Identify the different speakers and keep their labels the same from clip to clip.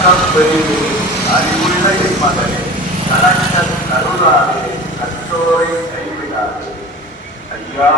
Speaker 1: கற்பழிவே அறிவுள்ள என் மகனே கணக்கன் கருளாதே கற்றோரை கைவிடாதே ஐயா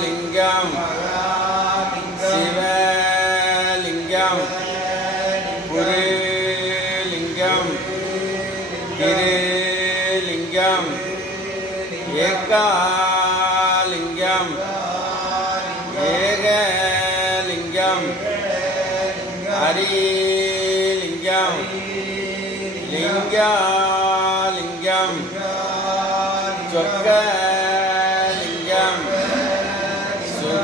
Speaker 1: லிங்கம் சிவலிங்கம் குருலிங்கம் திருலிங்கம் ஏகாலிங்கம் ஏகலிங்கம் ஹரிலிங்கம் லிங்காலிங்கம் சொக்க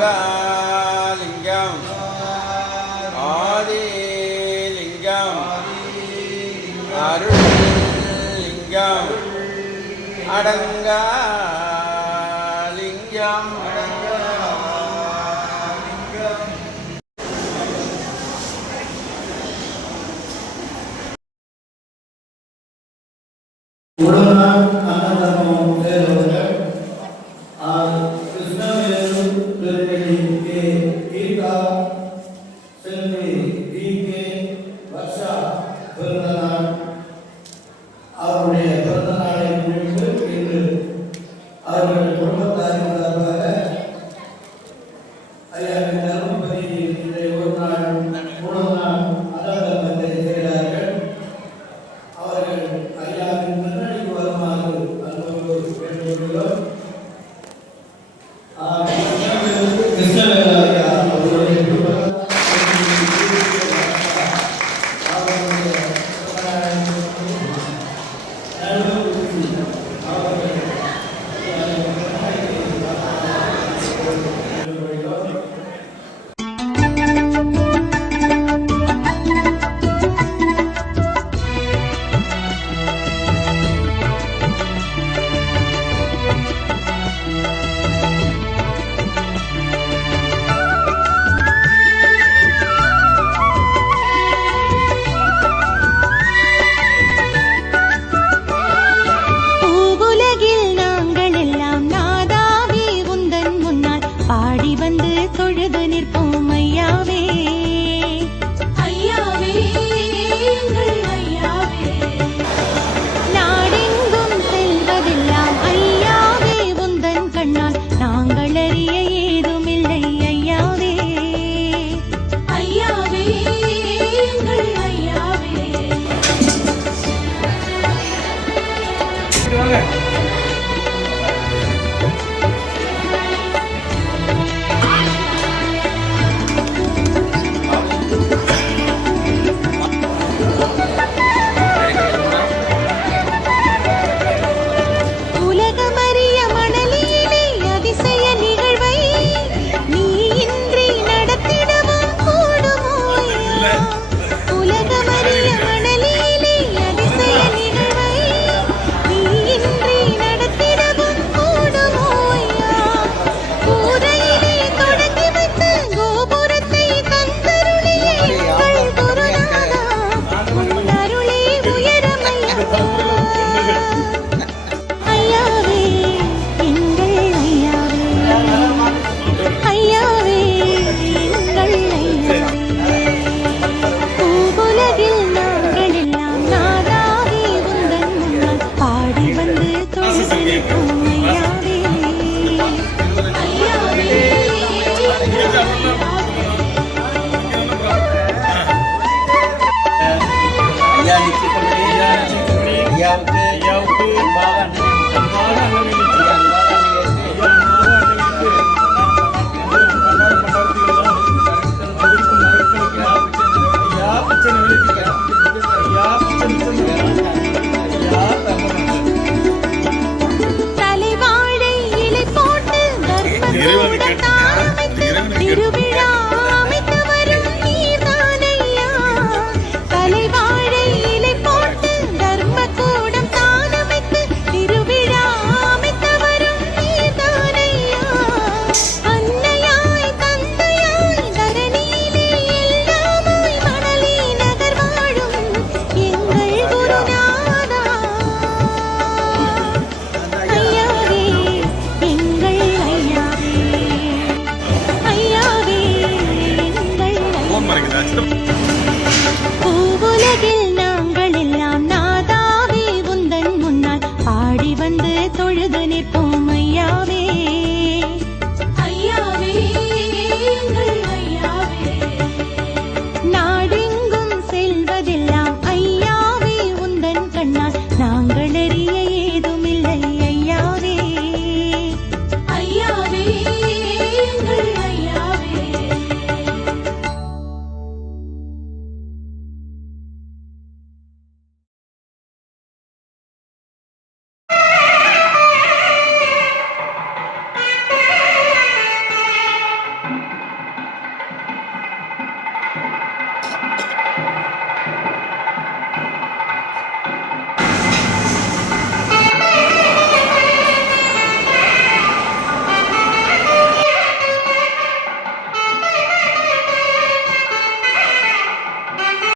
Speaker 1: யோகாலிங்கம் ஆதிலிங்கம். அருள்லிங்கம். அடங்கா